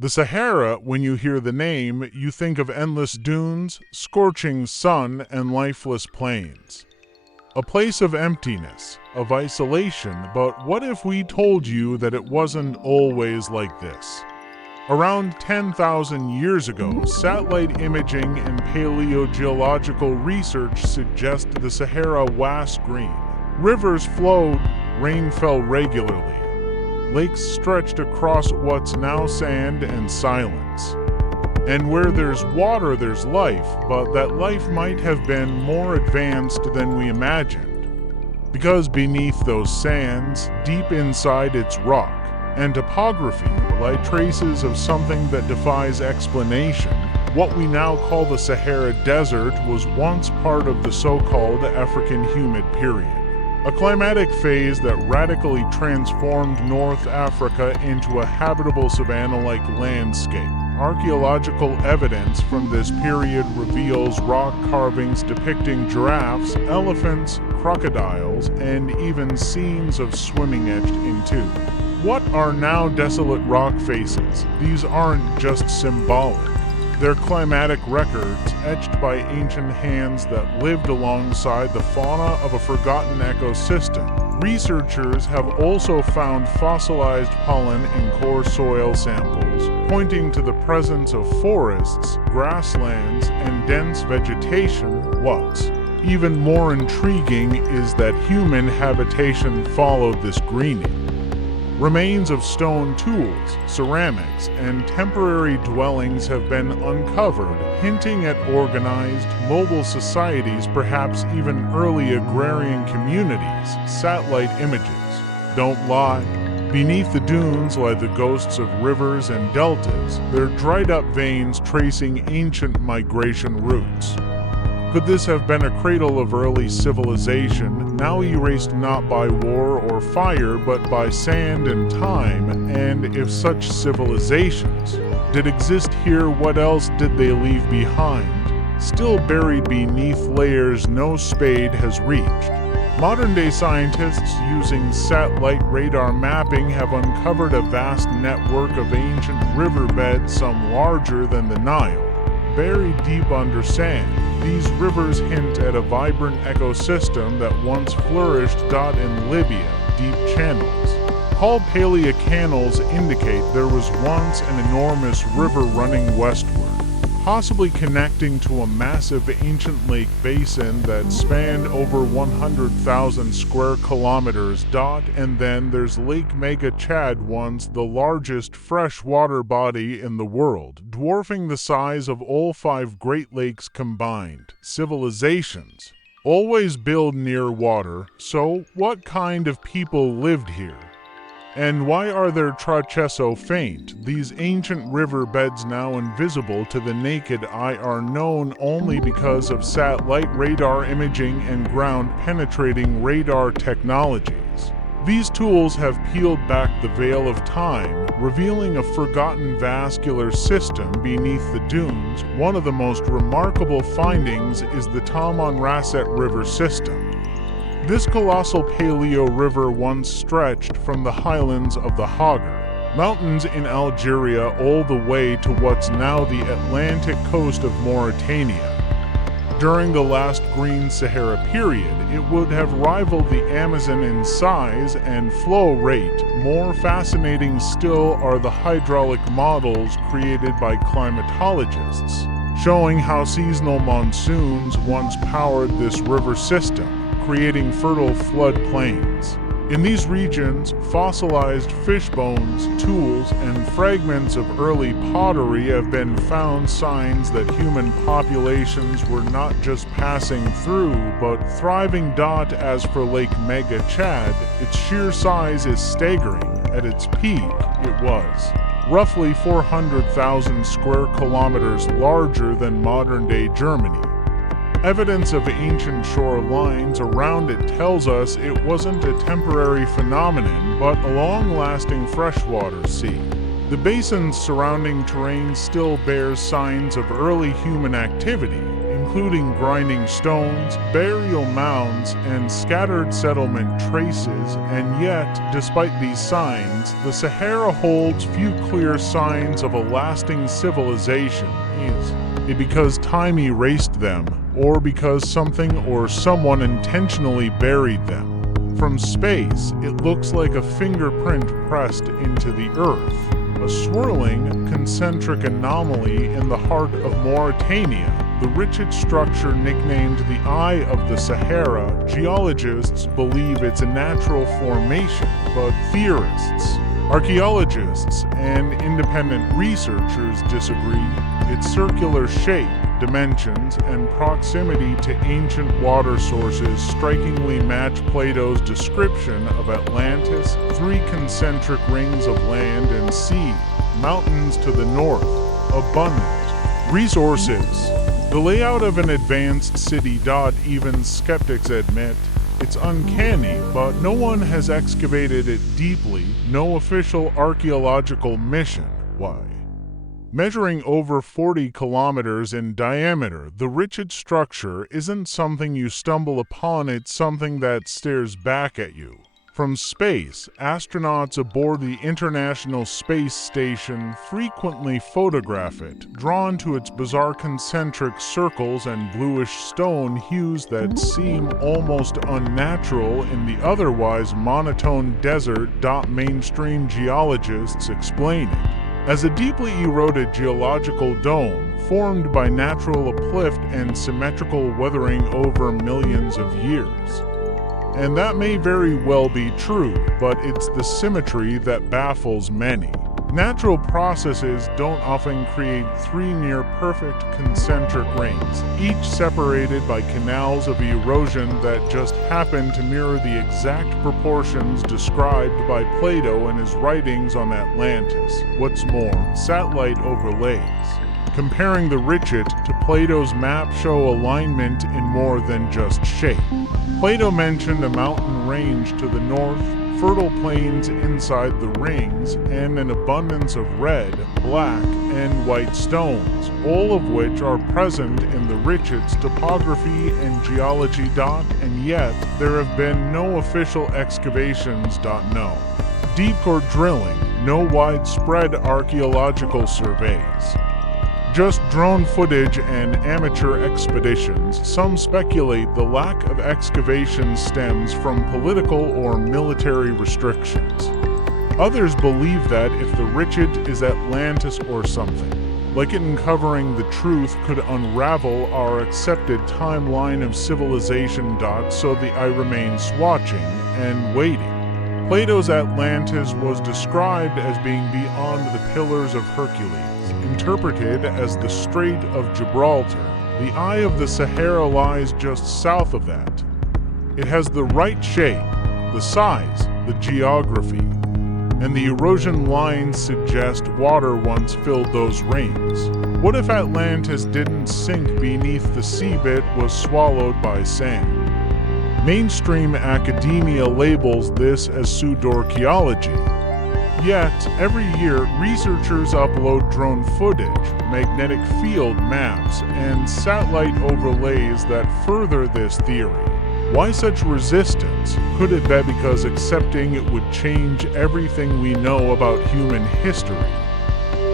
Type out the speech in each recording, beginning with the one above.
The Sahara, when you hear the name, you think of endless dunes, scorching sun, and lifeless plains. A place of emptiness, of isolation, but what if we told you that it wasn't always like this? Around 10,000 years ago, satellite imaging and paleogeological research suggest the Sahara was green. Rivers flowed, rain fell regularly. Lakes stretched across what's now sand and silence. And where there's water, there's life, but that life might have been more advanced than we imagined. Because beneath those sands, deep inside its rock and topography, lie traces of something that defies explanation. What we now call the Sahara Desert was once part of the so-called African humid period. A climatic phase that radically transformed North Africa into a habitable savanna-like landscape. Archaeological evidence from this period reveals rock carvings depicting giraffes, elephants, crocodiles, and even scenes of swimming etched into what are now desolate rock faces. These aren't just symbolic. They're climatic records etched by ancient hands that lived alongside the fauna of a forgotten ecosystem. Researchers have also found fossilized pollen in core soil samples, pointing to the presence of forests, grasslands, and dense vegetation. What's even more intriguing is that human habitation followed this greening. Remains of stone tools, ceramics, and temporary dwellings have been uncovered, hinting at organized, mobile societies, perhaps even early agrarian communities. Satellite images don't lie. Beneath the dunes lie the ghosts of rivers and deltas, their dried-up veins tracing ancient migration routes. Could this have been a cradle of early civilization, now erased not by war or fire, but by sand and time? And if such civilizations did exist here, what else did they leave behind, still buried beneath layers no spade has reached? Modern-day scientists using satellite radar mapping have uncovered a vast network of ancient riverbeds, some larger than the Nile, buried deep under sand. These rivers hint at a vibrant ecosystem that once flourished. In Libya, deep channels, called paleocanals, indicate there was once an enormous river running westward, possibly connecting to a massive ancient lake basin that spanned over 100,000 square kilometers. And then there's Lake Mega Chad, once the largest freshwater body in the world, dwarfing the size of all 5 Great Lakes combined. Civilizations always build near water, so what kind of people lived here? And why are their traces so faint? These ancient riverbeds, now invisible to the naked eye, are known only because of satellite radar imaging and ground-penetrating radar technologies. These tools have peeled back the veil of time, revealing a forgotten vascular system beneath the dunes. One of the most remarkable findings is the Tamanrasset River system. This colossal paleo river once stretched from the highlands of the Hagar Mountains in Algeria all the way to what's now the Atlantic coast of Mauritania. During the last green Sahara period, it would have rivaled the Amazon in size and flow rate. More fascinating still are the hydraulic models created by climatologists, showing how seasonal monsoons once powered this river system, creating fertile floodplains. In these regions, fossilized fish bones, tools, and fragments of early pottery have been found, signs that human populations were not just passing through, but thriving. As for Lake Mega Chad, its sheer size is staggering. At its peak, it was roughly 400,000 square kilometers larger than modern-day Germany. Evidence of ancient shorelines around it tells us it wasn't a temporary phenomenon, but a long-lasting freshwater sea. The basin's surrounding terrain still bears signs of early human activity, including grinding stones, burial mounds, and scattered settlement traces, and yet, despite these signs, the Sahara holds few clear signs of a lasting civilization. Is it because time erased them, or because something or someone intentionally buried them? From space, it looks like a fingerprint pressed into the Earth, a swirling, concentric anomaly in the heart of Mauritania. The Richat Structure, nicknamed the Eye of the Sahara, geologists believe it's a natural formation, but theorists, archaeologists, and independent researchers disagree. Its circular shape, dimensions, and proximity to ancient water sources strikingly match Plato's description of Atlantis, three concentric rings of land and sea, mountains to the north, abundant resources. The layout of an advanced city. Even skeptics admit it's uncanny, but no one has excavated it deeply, no official archaeological mission. Why? Measuring over 40 kilometers in diameter, the Richat Structure isn't something you stumble upon, it's something that stares back at you. From space, astronauts aboard the International Space Station frequently photograph it, drawn to its bizarre concentric circles and bluish stone hues that seem almost unnatural in the otherwise monotone desert. Mainstream geologists explain it as a deeply eroded geological dome formed by natural uplift and symmetrical weathering over millions of years. And that may very well be true, but it's the symmetry that baffles many. Natural processes don't often create three near-perfect concentric rings, each separated by canals of erosion that just happen to mirror the exact proportions described by Plato in his writings on Atlantis. What's more, satellite overlays comparing the Richat to Plato's map show alignment in more than just shape. Plato mentioned a mountain range to the north, fertile plains inside the rings, and an abundance of red, black, and white stones, all of which are present in the Richat's topography and geology. And yet, there have been no official excavations. No deep core drilling, no widespread archaeological surveys. Just drone footage and amateur expeditions. Some speculate the lack of excavation stems from political or military restrictions. Others believe that if the Richat is Atlantis or something, like it uncovering the truth could unravel our accepted timeline of civilization. So the eye remains watching and waiting. Plato's Atlantis was described as being beyond the Pillars of Hercules, interpreted as the Strait of Gibraltar. The Eye of the Sahara lies just south of that. It has the right shape, the size, the geography, and the erosion lines suggest water once filled those rings. What if Atlantis didn't sink beneath the seabed, was swallowed by sand? Mainstream academia labels this as pseudo-archaeology. Yet, every year, researchers upload drone footage, magnetic field maps, and satellite overlays that further this theory. Why such resistance? Could it be because accepting it would change everything we know about human history?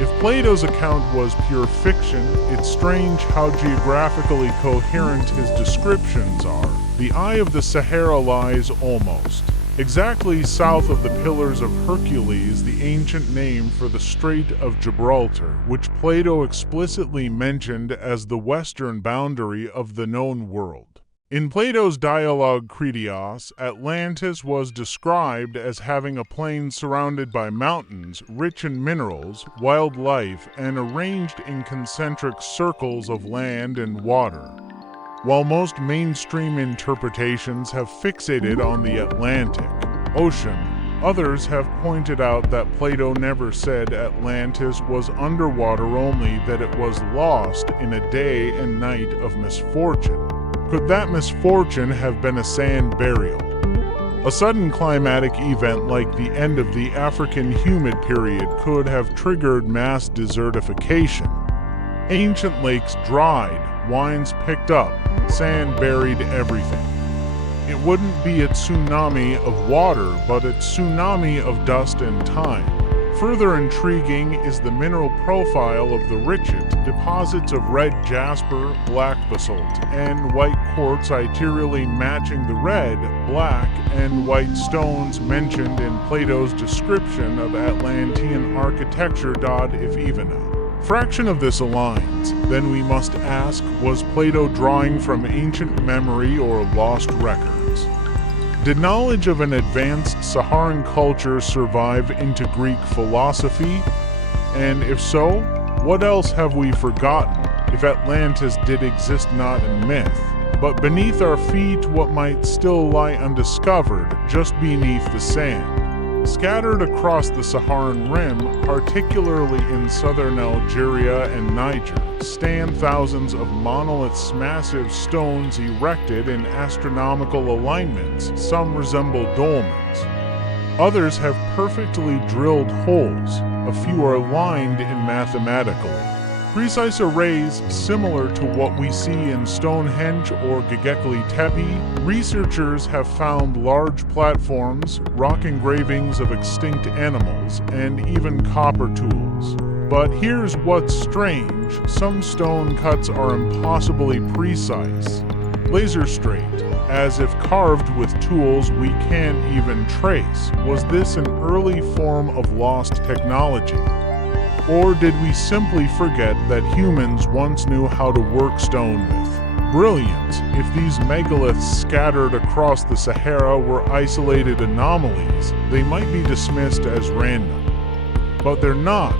If Plato's account was pure fiction, it's strange how geographically coherent his descriptions are. The Eye of the Sahara lies almost exactly south of the Pillars of Hercules, the ancient name for the Strait of Gibraltar, which Plato explicitly mentioned as the western boundary of the known world. In Plato's dialogue Critias, Atlantis was described as having a plain surrounded by mountains, rich in minerals, wildlife, and arranged in concentric circles of land and water. While most mainstream interpretations have fixated on the Atlantic Ocean, others have pointed out that Plato never said Atlantis was underwater, only that it was lost in a day and night of misfortune. Could that misfortune have been a sand burial? A sudden climatic event like the end of the African humid period could have triggered mass desertification. Ancient lakes dried, winds picked up, sand buried everything. It wouldn't be a tsunami of water, but a tsunami of dust and time. Further intriguing is the mineral profile of the Richat, deposits of red jasper, black basalt, and white quartzite eerily matching the red, black, and white stones mentioned in Plato's description of Atlantean architecture. If even a fraction of this aligns, then we must ask, was Plato drawing from ancient memory or lost records? Did knowledge of an advanced Saharan culture survive into Greek philosophy? And if so, what else have we forgotten if Atlantis did exist not in myth, but beneath our feet what might still lie undiscovered just beneath the sand? Scattered across the Saharan rim, particularly in southern Algeria and Niger, stand thousands of monoliths, massive stones erected in astronomical alignments. Some resemble dolmens. Others have perfectly drilled holes. A few are lined in mathematically precise arrays similar to what we see in Stonehenge or Göbekli Tepe. Researchers have found large platforms, rock engravings of extinct animals, and even copper tools. But here's what's strange: some stone cuts are impossibly precise, laser straight, as if carved with tools we can't even trace. Was this an early form of lost technology? Or did we simply forget that humans once knew how to work stone with brilliance? If these megaliths scattered across the Sahara were isolated anomalies, they might be dismissed as random. But they're not.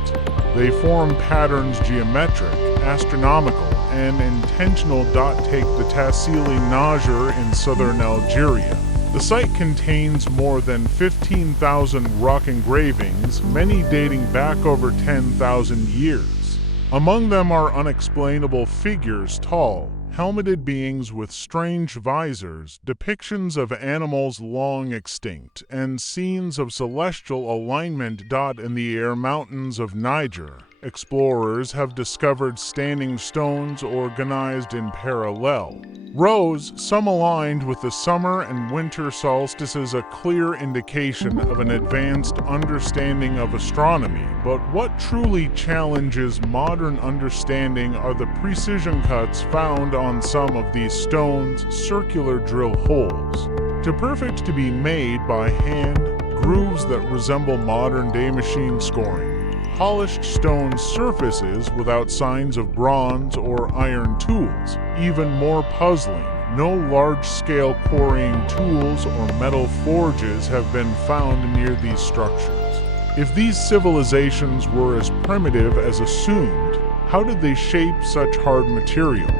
They form patterns geometric, astronomical, and intentional. Take the Tassili Najr in southern Algeria. The site contains more than 15,000 rock engravings, many dating back over 10,000 years. Among them are unexplainable figures, tall, helmeted beings with strange visors, depictions of animals long extinct, and scenes of celestial alignment. In the air mountains of Niger, explorers have discovered standing stones organized in parallel rows, some aligned with the summer and winter solstices, a clear indication of an advanced understanding of astronomy. But what truly challenges modern understanding are the precision cuts found on some of these stones, circular drill holes, too perfect to be made by hand, grooves that resemble modern-day machine scoring. Polished stone surfaces without signs of bronze or iron tools. Even more puzzling, no large-scale quarrying tools or metal forges have been found near these structures. If these civilizations were as primitive as assumed, how did they shape such hard material?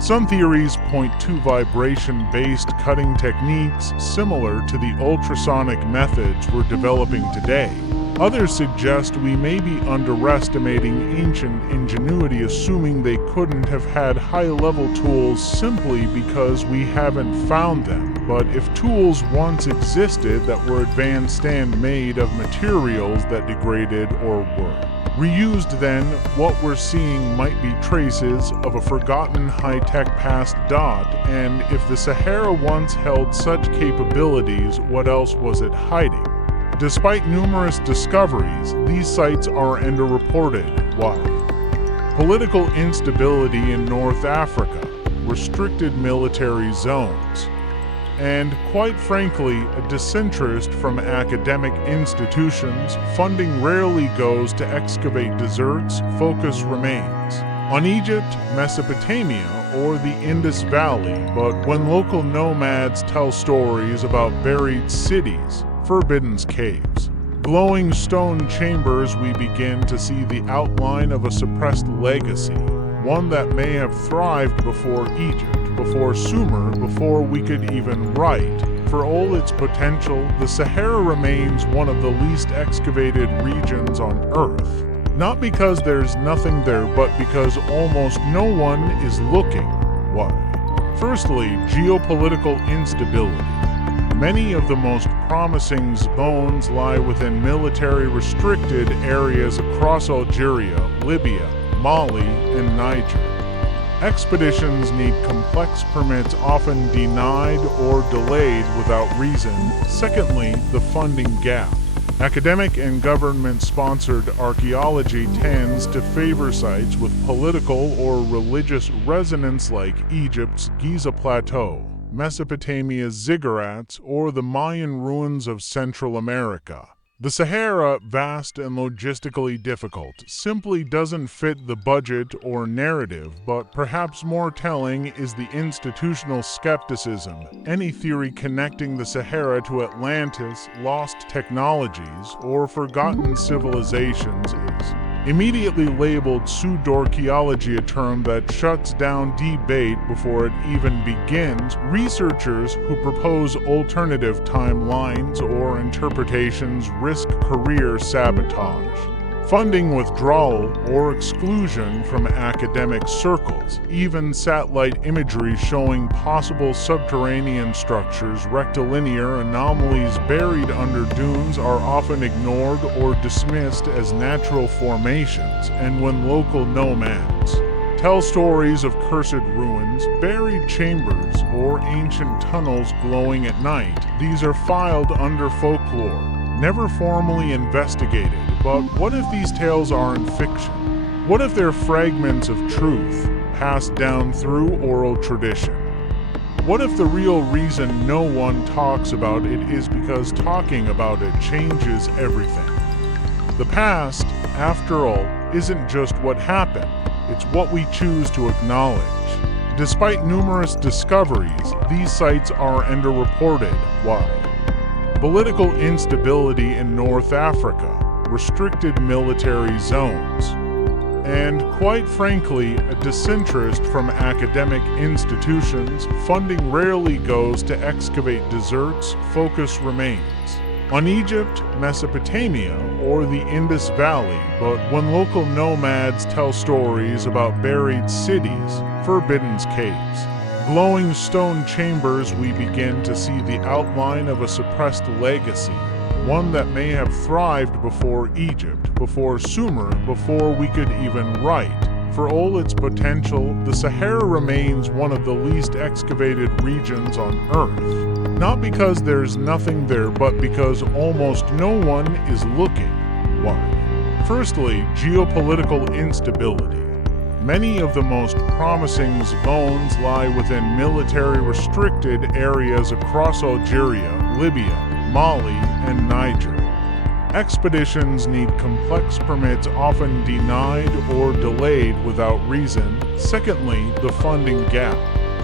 Some theories point to vibration-based cutting techniques similar to the ultrasonic methods we're developing today. Others suggest we may be underestimating ancient ingenuity, assuming they couldn't have had high-level tools simply because we haven't found them. But if tools once existed that were advanced and made of materials that degraded or were reused, then what we're seeing might be traces of a forgotten high-tech past. And if the Sahara once held such capabilities, what else was it hiding? Despite numerous discoveries, these sites are underreported. Why? Political instability in North Africa, restricted military zones, and, quite frankly, a disinterest from academic institutions. Funding rarely goes to excavate deserts. Focus remains on Egypt, Mesopotamia, or the Indus Valley. But when local nomads tell stories about buried cities, forbidden caves, glowing stone chambers, we begin to see the outline of a suppressed legacy, one that may have thrived before Egypt, before Sumer, before we could even write. For all its potential, the Sahara remains one of the least excavated regions on Earth. Not because there's nothing there, but because almost no one is looking. Why? Firstly, geopolitical instability. Many of the most promising zones lie within military-restricted areas across Algeria, Libya, Mali, and Niger. Expeditions need complex permits, often denied or delayed without reason. Secondly, the funding gap. Academic and government-sponsored archaeology tends to favor sites with political or religious resonance like Egypt's Giza Plateau, Mesopotamia's ziggurats, or the Mayan ruins of Central America. The Sahara, vast and logistically difficult, simply doesn't fit the budget or narrative, but perhaps more telling is the institutional skepticism. Any theory connecting the Sahara to Atlantis, lost technologies, or forgotten civilizations is immediately labeled pseudo-archaeology, a term that shuts down debate before it even begins. Researchers who propose alternative timelines or interpretations risk career sabotage, funding withdrawal, or exclusion from academic circles. Even satellite imagery showing possible subterranean structures, rectilinear anomalies buried under dunes, are often ignored or dismissed as natural formations. And when local nomads tell stories of cursed ruins, buried chambers, or ancient tunnels glowing at night, these are filed under folklore, never formally investigated. But what if these tales aren't fiction? What if they're fragments of truth, passed down through oral tradition? What if the real reason no one talks about it is because talking about it changes everything? The past, after all, isn't just what happened, it's what we choose to acknowledge. Despite numerous discoveries, these sites are underreported. Why? Political instability in North Africa, restricted military zones, and, quite frankly, a disinterest from academic institutions. Funding rarely goes to excavate deserts, focus remains on Egypt, Mesopotamia, or the Indus Valley. But when local nomads tell stories about buried cities, forbidden caves, glowing stone chambers, we begin to see the outline of a suppressed legacy, one that may have thrived before Egypt, before Sumer, before we could even write. For all its potential, the Sahara remains one of the least excavated regions on Earth. Not because there's nothing there, but because almost no one is looking. Why? Firstly, geopolitical instability. Many of the most promising zones lie within military-restricted areas across Algeria, Libya, Mali, and Niger. Expeditions need complex permits, often denied or delayed without reason. Secondly, the funding gap.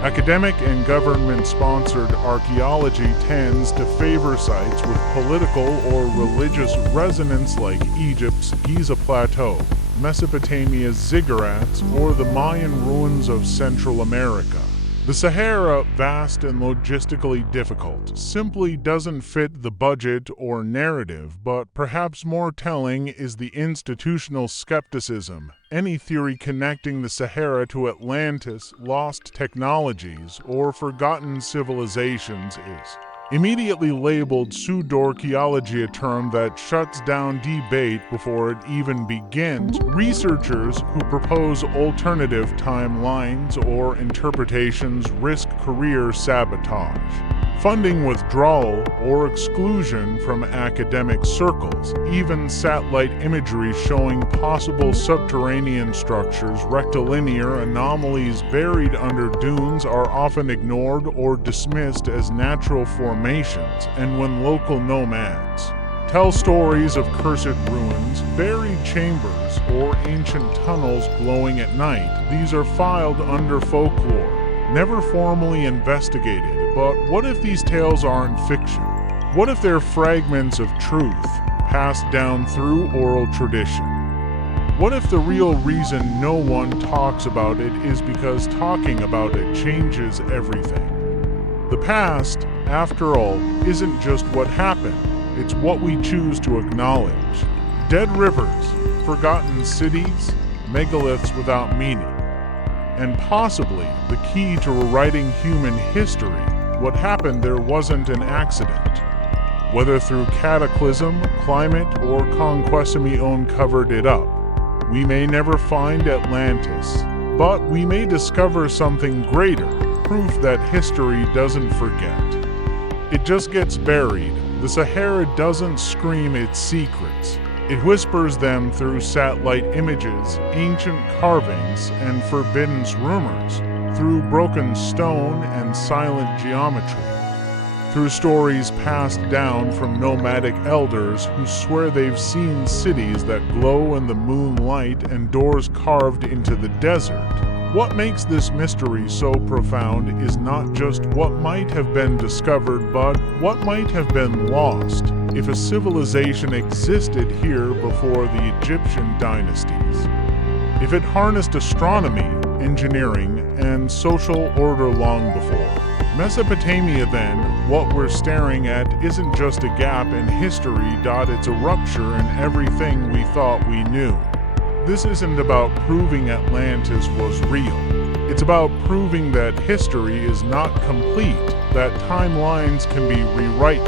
Academic and government-sponsored archaeology tends to favor sites with political or religious resonance like Egypt's Giza Plateau, Mesopotamia's ziggurats, or the Mayan ruins of Central America. The Sahara, vast and logistically difficult, simply doesn't fit the budget or narrative, but perhaps more telling is the institutional skepticism. Any theory connecting the Sahara to Atlantis, lost technologies, or forgotten civilizations is immediately labeled pseudo-archaeology, a term that shuts down debate before it even begins. Researchers who propose alternative timelines or interpretations risk career sabotage, funding withdrawal, or exclusion from academic circles. Even satellite imagery showing possible subterranean structures, rectilinear anomalies buried under dunes, are often ignored or dismissed as natural formations. And when local nomads tell stories of cursed ruins, buried chambers, or ancient tunnels glowing at night, these are filed under folklore, never formally investigated. But what if these tales aren't fiction? What if they're fragments of truth, passed down through oral tradition? What if the real reason no one talks about it is because talking about it changes everything? The past, after all, isn't just what happened, it's what we choose to acknowledge. Dead rivers, forgotten cities, megaliths without meaning, and possibly the key to rewriting human history. What happened there wasn't an accident. Whether through cataclysm, climate, or conquest, we covered it up. We may never find Atlantis, But we may discover something greater, proof that history doesn't forget. It just gets buried. The Sahara doesn't scream its secrets. It whispers them through satellite images, ancient carvings, and forbidden rumors, through broken stone and silent geometry, through stories passed down from nomadic elders who swear they've seen cities that glow in the moonlight and doors carved into the desert. What makes this mystery so profound is not just what might have been discovered, but what might have been lost if a civilization existed here before the Egyptian dynasties. If it harnessed astronomy, engineering, and social order long before. Mesopotamia, then, what we're staring at isn't just a gap in history, it's a rupture in everything we thought we knew. This isn't about proving Atlantis was real. It's about proving that history is not complete, that timelines can be rewritten,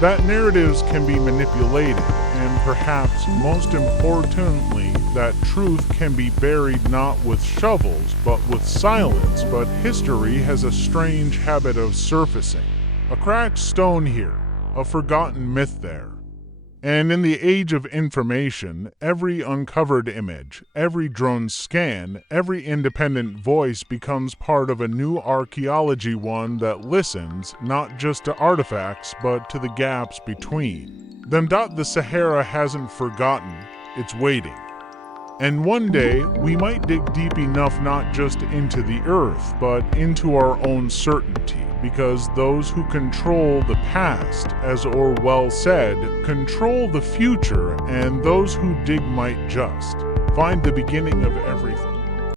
that narratives can be manipulated, and perhaps most importantly, that truth can be buried not with shovels, but with silence. But history has a strange habit of surfacing. A cracked stone here, a forgotten myth there. And in the age of information, every uncovered image, every drone scan, every independent voice becomes part of a new archaeology, one that listens not just to artifacts, but to the gaps between. Then the Sahara hasn't forgotten, it's waiting. And one day, we might dig deep enough not just into the earth, but into our own certainty. Because those who control the past, as Orwell said, control the future, and those who dig might just find the beginning of everything.